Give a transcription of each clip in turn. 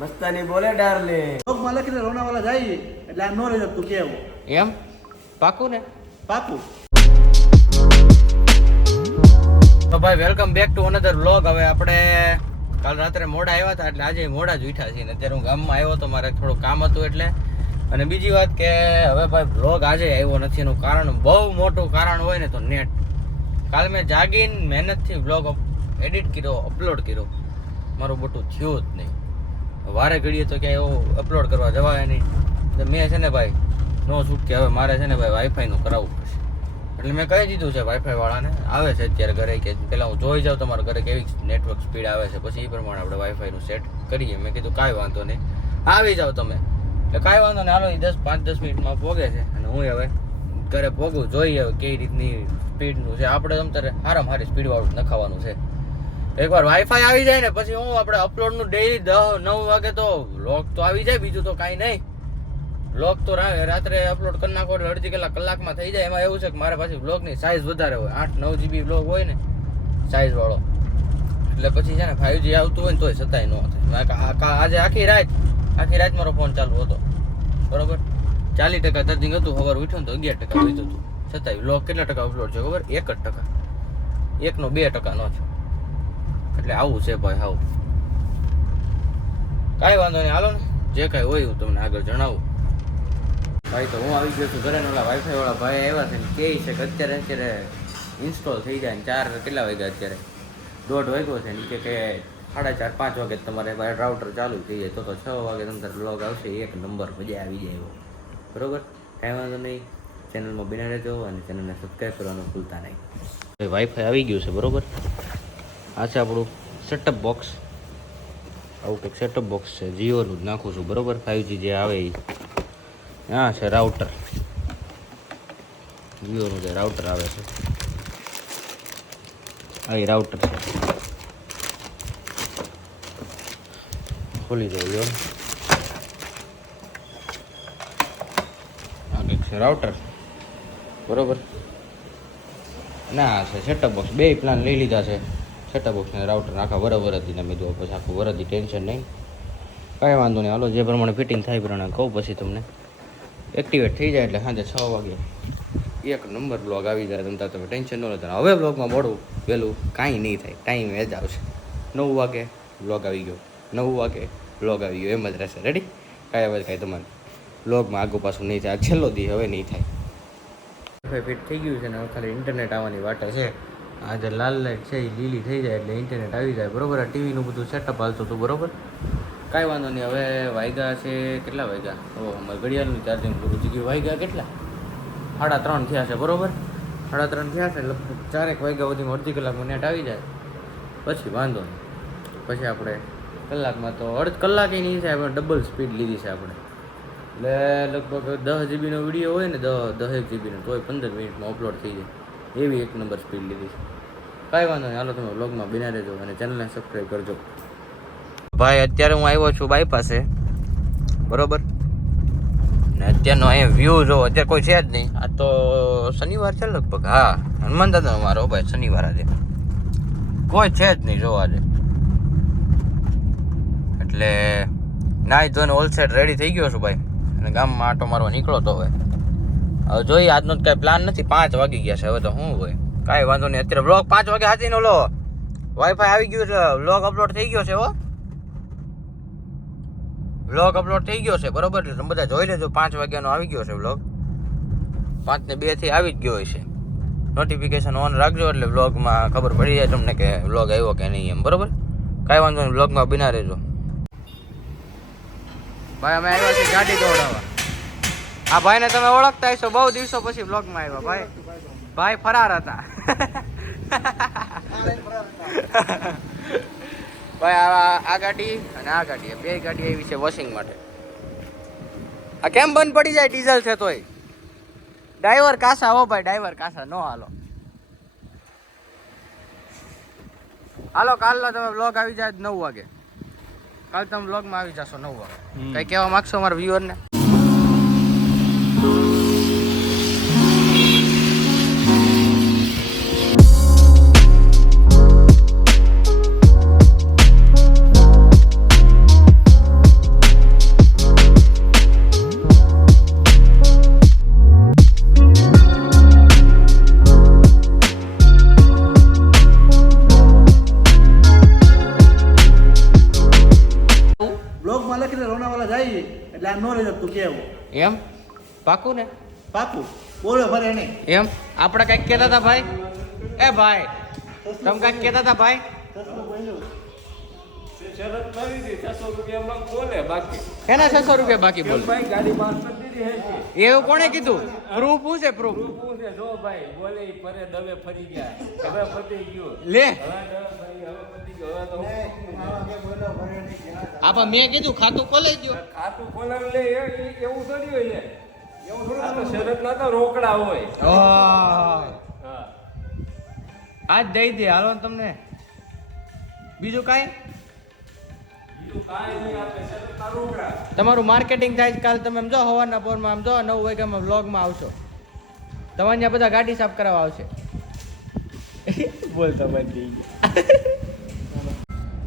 મસ્તાની બોલે ડાર્લિંગ લોકમાં લખીને રોનાવાલા જાય એટલે આ નો રહી તું કેવું એમ પાકું ને પાકું. તો ભાઈ welcome back to another vlog. હવે આપણે કાલ રાત્રે મોડા આવ્યા હતા એટલે આજે મોડા જ ઉઠ્યા છીએ. અત્યારે હું ગામમાં આવ્યો તો મારે થોડું કામ હતું એટલે. અને બીજી વાત કે હવે ભાઈ વ્લોગ આજે આવ્યો નથી એનું કારણ બહુ મોટું કારણ હોય ને તો નેટ. કાલ મેં જાગીને મહેનતથી વ્લોગ એડિટ કર્યો, અપલોડ કર્યો, મારું મોટું થયું જ નહીં. વારે ઘડીએ તો ક્યાંય એવું અપલોડ કરવા જવાય નહીં. તો મેં છે ને ભાઈ નો છૂટ કે હવે મારે છે ને ભાઈ વાઈફાઈનું કરાવવું પડશે. એટલે મેં કહી દીધું છે વાઈફાઈ વાળાને, આવે છે અત્યારે ઘરે કે પહેલાં હું જોઈ જાઉં તમારા ઘરે કેવી નેટવર્ક સ્પીડ આવે છે, પછી એ પ્રમાણે આપણે વાઈફાઈનું સેટ કરીએ. મેં કીધું કાંઈ વાંધો નહીં, આવી જાઓ તમે. એટલે કાંઈ વાંધો નહીં, હાલો એ 5-10 મિનિટમાં પોગે છે. અને હું હવે ઘરે પોગું, જોઈએ હવે કેવી રીતની સ્પીડનું છે. આપણે તમતારે સારામાં સારી સ્પીડવાળું નખાવાનું છે. એકવાર વાઈફાઈ આવી જાય ને પછી હું આપણે અપલોડનું ડેઈલી 10-9 વાગે તો વ્લોગ તો આવી જાય, બીજું તો કાંઈ નહીં. વ્લોગ તો રાત્રે અપલોડ કરી નાખો એટલે અડધી કલાકમાં થઈ જાય. એમાં એવું છે કે મારે પાછી વ્લોગની સાઇઝ વધારે હોય, 8-9 GB વ્લોગ હોય ને સાઇઝ વાળો, એટલે પછી છે ને 5G આવતું હોય ને તોય છતાંય ન થાય. આજે આખી રાત મારો ફોન ચાલુ હતો, બરોબર 40% ચાર્જિંગ હતું. સવારે ઉઠ્યો ને તો 11% વધ્યું હતું, છતાંય વ્લોગ કેટલા ટકા અપલોડ છે ખબર? 1%. 1 નો 2% નો છે. એટલે આવું છે ભાઈ, આવું. કાંઈ વાંધો નહીં, હાલો ને જે કાંઈ હોય હું તમને આગળ જણાવું. ભાઈ તો હું આવી ગયો છું ઘરે. ઓલા વાઈફાઈ વાળા ભાઈ આવ્યા છે ને કહે છે કે અત્યારે ઇન્સ્ટોલ થઈ જાય ને 4 કેટલા વાગ્યા અત્યારે 1:30 વાગ્યો છે ને કે 4:30-5 વાગે તમારે રાઉટર ચાલુ થઈ જાય તો 6 વાગે અંદર બ્લોગ આવશે. એક નંબર મજા આવી જાય એવો, બરોબર? કાંઈ વાંધો નહીં, ચેનલમાં બિના રહેજો અને ચેનલને સબસ્ક્રાઈબ કરવાનું ભૂલતા નહીં. વાઈફાઈ આવી ગયું છે, બરોબર? આ છે આપણું સેટઅપ બોક્સ. આવું કંઈક સેટઅપ બોક્સ છે, જીઓનું જ નાખું છું, બરોબર? 5G જે આવે એ. હા છે રાઉટર, જીઓનું જે રાઉટર આવે છે આ એ રાઉટર છે. ખોલી દઉં જો, આ કંઈક છે રાઉટર, બરોબર? ના છે સેટઅપ બોક્સ. બે પ્લાન લઈ લીધા છે, સેટઅપ બોક્સ અને રાઉટર. આખા વરદી મેં જો પછી આખું વરદી ટેન્શન નહીં, કાંઈ વાંધો નહીં. હાલો જે પ્રમાણે ફિટિંગ થાય પ્રમાણે કહું, પછી તમને એક્ટિવેટ થઈ જાય એટલે સાંજે 6 વાગે એક નંબર બ્લોગ આવી જાય. તમતા તમે ટેન્શન ન લેતા. હવે બ્લોગમાં મોડું વહેલું કાંઈ નહીં થાય, ટાઈમ એ જ આવશે. 9 વાગે બ્લોગ આવી ગયો, 9 વાગે બ્લોગ આવી ગયો, એમ જ રહેશે. રેડી? કાંઈ હવે કાંઈ તમારે બ્લોગમાં આગું પાછું નહીં થાય. આ છેલ્લો દી હવે નહીં થાય. વાઈફાઈ ફિટ થઈ ગયું છે ને હવે ખાલી ઇન્ટરનેટ આવવાની વાટે છે. આ જે લાલ લાઈટ છે એ લીલી થઈ જાય એટલે ઇન્ટરનેટ આવી જાય, બરોબર? આ ટીવીનું બધું સેટઅપ હાલતું હતું, બરોબર? કાંઈ વાંધો નહીં. હવે વાગ્યા છે કેટલા વાગ્યા? ઓ અમારે ઘડિયાળનું ચાર્જિંગ પૂરું થઈ ગયું. વાગ્યા કેટલા? 3:30 થયા છે, બરોબર? 3:30 થયા છે, લગભગ 4 વાગ્યા સુધીમાં અડધી કલાકમાં નેટ આવી જાય પછી વાંધો નહીં. પછી આપણે કલાકમાં તો અડધ કલાકે નહીં થાય, આપણે ડબલ સ્પીડ લીધી છે આપણે. એટલે લગભગ 10 GB નો વિડીયો હોય ને 10 GB નો તોય 15 મિનિટમાં અપલોડ થઈ જાય એવી એક નંબર સ્પીડ લીધી છે. કાંઈ વાંધો નહીં, હાલો તમે વ્લોગમાં બિના રહેજો અને ચેનલને સબસ્ક્રાઈબ કરજો. ભાઈ અત્યારે હું આવ્યો છું બાયપાસે, બરોબર? ને અત્યારનો અહીંયા વ્યૂ જો, અત્યારે કોઈ છે જ નહીં. આ તો શનિવાર છે લગભગ. હા, હનુમાન દાદા મારો ભાઈ શનિવાર આજે કોઈ છે જ નહીં જો આજે. એટલે નાઈ ધોઈને ઓલ સેટ રેડી થઈ ગયો છું ભાઈ, અને ગામમાં આટો મારવા નીકળો તો હવે જોઈએ. આજનો કાંઈ પ્લાન નથી, 5 વાગી ગયા છે હવે તો શું હોય. કાંઈ વાંધો નહીં, અત્યારે વ્લોગ 5 વાગે હાથીનો લો વાઈફાઈ આવી ગયું છે, વ્લોગ અપલોડ થઈ ગયો છે. હો, વ્લોગ અપલોડ થઈ ગયો છે, બરોબર? એટલે તમે બધા જોઈ લેજો. 5 વાગ્યાનો આવી ગયો છે વ્લોગ, 5:02 થી આવી જ ગયો હશે. નોટિફિકેશન ઓન રાખજો એટલે વ્લોગમાં ખબર પડી જાય તમને કે વ્લોગ આવ્યો કે નહીં એમ, બરોબર? કાંઈ વાંધો નહીં, વ્લોગમાં બિના રહેજો. ભાઈ અમે આવ્યા છીએ ગાડી દોડાવવા. આ ભાઈને તમે ઓળખતા હશો, બહુ દિવસો પછી વ્લોગમાં આવ્યા. ભાઈ ફરાર હતા. ભાઈ આ ગાડી અને આ ગાડી, બે ગાડી આવી છે વોશિંગ માટે. આ કેમ બંધ પડી જાય? ડીઝલ છે તોય. ડ્રાઈવર કાસા હો ભાઈ, ડ્રાઈવર કાસા નો હાલો. હાલો કાલનો તમે વ્લોગ આવી જાય 9 વાગે. કાલ તમે વ્લોગમાં આવી જશો 9 વાગે. કઈ કહેવા માંગશો મારા વ્યુઅરને? જઈએ એટલે આ નો રહી શકતું કેવું એમ પાકું ને પાકું બોલો ફરે નહીં એમ આપણે કંઈક કહેતા હતા ભાઈ એ ભાઈ તમે કંઈક કહેતા હતા ભાઈ શરત મારી હતી 600 રૂપિયામાં બોલે બાકી એના 600 રૂપિયા બાકી બોલ ભાઈ ગાડી પાસ કરી દીધી હે એવું કોણે કીધું પ્રૂફ શું છે પ્રૂફ પૂછે જો ભાઈ બોલે ઈ ફરે દવે ફરી ગયા હવે પતી ગયું લે હવે દવે ફરી ગયો હવે પતી ગયો હવે તો આપા મેં કીધું ખાતું ખોલાઈ ગયું ખાતું ખોલાવી લે એવું થોડી હોય લે એવું થોડું આ તો શરત ના તો રોકડા હોય ઓહ હા આજ દઈ દે હાલો ને તમને બીજું કાંઈ બીજું કાંઈ નહીં આપે શરત ના રોકડા તમારું માર્કેટિંગ થાય કાલ તમે એમ જો હવારના પોરમાં આમ જો 9 વાગ્યામાં વ્લોગમાં આવશો તમારે ત્યાં બધા ગાડી સાફ કરાવવા આવશે બોલતો બધી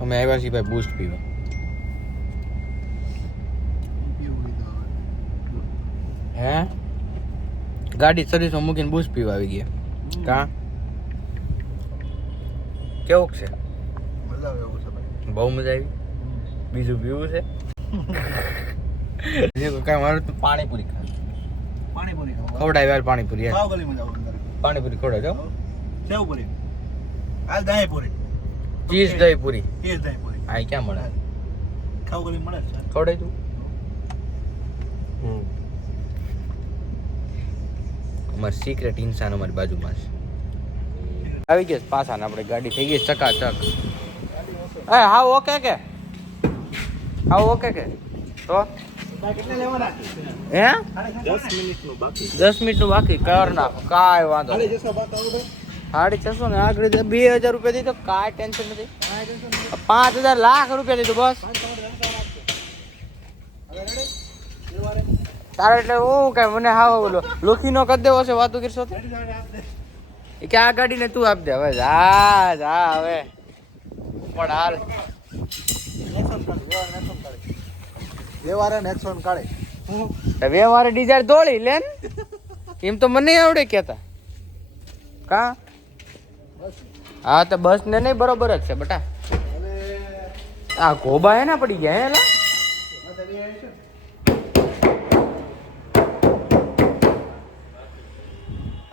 અમે આવ્યા છીએ ભાઈ બૂસ્ટ પીવા હે ગાડી સર્વિસમાં મૂકીને બૂસ્ટ પીવા આવી ગયા કા કેવું છે બહુ મજા આવી બીજું પીવું છે કઈ મારું તો પાણીપુરી પાણીપુરી ખવડાવી યાર પાણીપુરી યાર પાવગલીમાં જાવ અંદર પાણીપુરી ખવડાવજો સેવપુરી હાલ દહીંપુરી ચીઝ દહીં પૂરી એ દહીંપુરી આ ક્યાં મળે ખાવગલી મળે છે ખવડાવી તું અમારી સિક્રેટ ઇન્સાન અમારી બાજુમાં છે આવી ગયા પાછા ને આપણે ગાડી થઈ ગઈ ચકાચક એ હા ઓકે કે હા ઓકે કે તો કેટલા લેવાના હે 10 મિનિટનું બાકી 10 મિનિટનું બાકી કર નાખો કાંઈ વાંધો ખાલી નહીં. જશો બાત આવું 650 ને આગળ 2000 રૂપિયા દીધો કાંઈ ટેન્શન નથી 5000 લાખ રૂપિયા દીધું બસ તારે એટલે હું કઈ મને હા બોલો લોખીનો કરી દેવો છે વાતું કરશો તો એ કે આ ગાડીને તું આપ દે હવે જા જા હવે પણ હાલ વ્યવહારે નેક્સોન કાઢે હવે મારે ડિઝાઇન દોડી લે ને એમ તો મને આવડે કેતા કા હા તો બસ ને નહીં બરોબર જ છે બટા આ ગોબા હે ને પડી ગયા હે લા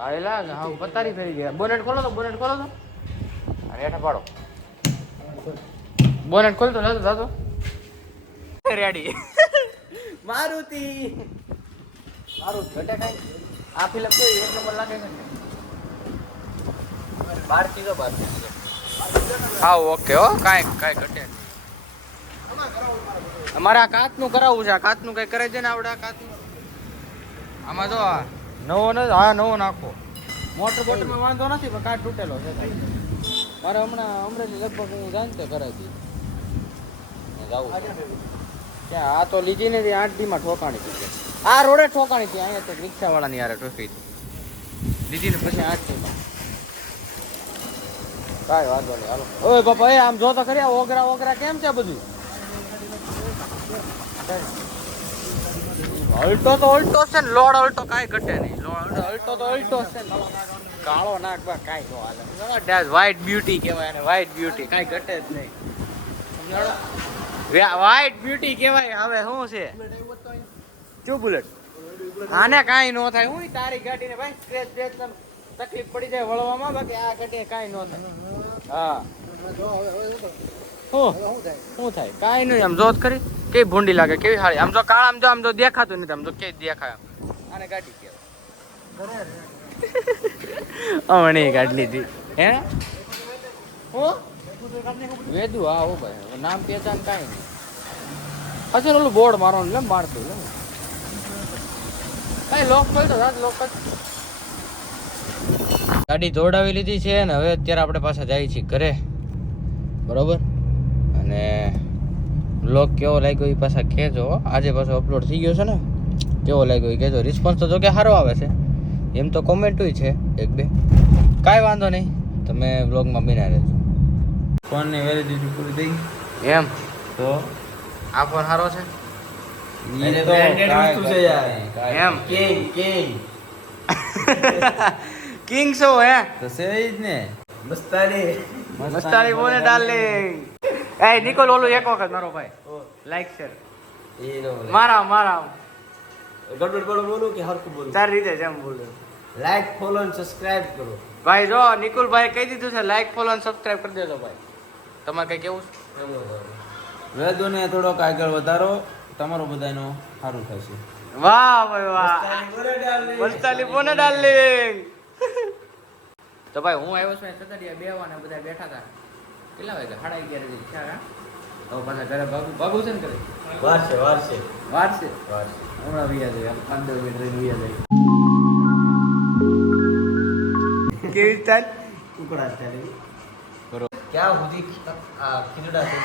હા એલા હા પતારી ફેરી ગયા બોનેટ ખોલો તો અને હેઠા પાડો બોનેટ ખોલતો જાતો રેડી મારુતિ ઘટે કઈ આ ફિલ્મ જોઈ 1 નંબર લાગે છે બાર કીધો હા ઓકે હો કાંઈ ઘટે નહીં અમારે આ કાચનું કરાવવું છે આ કાચનું કઈ કરે છે ને આપણે આ કાચનું આમાં જો આ નવો ને હા નવો નાખો મોટર બોટરમાં વાંધો નથી પણ કાચ તૂટેલો છે મારે હમણાં અમરેલી લગભગ હું જાણતે કરાવી દીધી જાવું ક્યાં આ તો લીધી ને 8 દીમાં ઠોકાણી હતી આ રોડે ઠોકાણી હતી અહીંયા તો રિક્ષાવાળાની યારે ઠોકી હતી લીધી ને પછી 8 દીમાં કાંઈ વાંધો નહીં હાલો ઓય બાપા એ આમ જો તો ખરી આ ઓગરા કેમ છે બધું અલ્ટો તો અલ્ટો છે ને લોડ અલ્ટો કાંઈ ઘટે નહીં અલ્ટો તો અલ્ટો છે ને કાળો નાક બા કાંઈ નો હાલે વ્હાઈટ બ્યુટી કહેવાય અને વ્હાઈટ બ્યુટી કાંઈ ઘટે જ નહીં વ્હાઈટ બ્યુટી કહેવાય હવે શું છે શું બુલેટ આને કાંઈ ન થાય હું તારી ગાડીને ભાઈ સ્ક્રેચ બ્રેચ તકલીફ પડી જાય વળવામાં બાકી આ ગાડીને કાંઈ ન થાય હા શું થાય કાંઈ નહીં આમ જોત કરી કેવી ભૂંડી લાગે કેવી હારી આમ તો કાળા આમ તો દેખાતું નથી આમ તો કે દેખાય આને ગાડી કહેવાય હમણી ગાડી લીધી હે હું વેદુ હા હો ભાઈ નામ પહેચાન કાંઈ નહીં હશે ઓલું બોર્ડ મારવાનું લે મારતું લે કાંઈ લોક ખોલતો રાત લોક ગાડી દોડાવી લીધી છે ને હવે અત્યારે આપણે પાછા જાય છીએ ઘરે બરોબર અને બ્લોગ કેવો લાગ્યો એ પાછા કહેજો આજે પાછો અપલોડ થઈ ગયો છે ને કેવો લાગ્યો એ કહેજો રિસ્પોન્સ તો જો કે સારો આવે છે એમ તો કોમેન્ટુય છે 1-2 કાંઈ વાંધો નહીં તમે બ્લોગમાં બિના રહેજો ફોનની વેલિડિટી પૂરી થઈ એમ તો આ ફોન સારો છે એ તો બ્રાન્ડેડ વસ્તુ છે યાર એમ કિંગ કિંગ શો હે તો છે જ ને મસ્તારી બોલે ડાર્લિંગ એ નિકોલ ઓલું એક વખત મારો ભાઈ લાઈક શેર મારા ગડબડ બોલું કે હરખું બોલું? તારી રીતે જેમ બોલું. લાઈક ફોલો અને સબસ્ક્રાઇબ કરો. ભાઈ જો નિકુલભાઈ કહી દીધું છે લાઈક ફોલો અને સબસ્ક્રાઇબ કરી દેજો ભાઈ. તમારે કઈ કેવું છે? વેદોને થોડોક આગળ વધારો, તમારું બધાનું સારું થશે. વાહ ભાઈ વાહ. વસ્તાલી બોને ડાર્લિંગ. તો ભાઈ હું આવ્યો છું સતડિયા બેવાના બધા બેઠા હતા. કેટલા વાગ્યા? 11:30 થયા. હવે પાછા ઘરે બાબુ છે ને કરે વારશે વાર છે હમણાં વિયા જાય 15 મિનિટ રહીને વિયા જાય. કેવી ચાલ ટુકડા ચાલે. બરોબર. ક્યાં સુધી આ ખીચડા છે?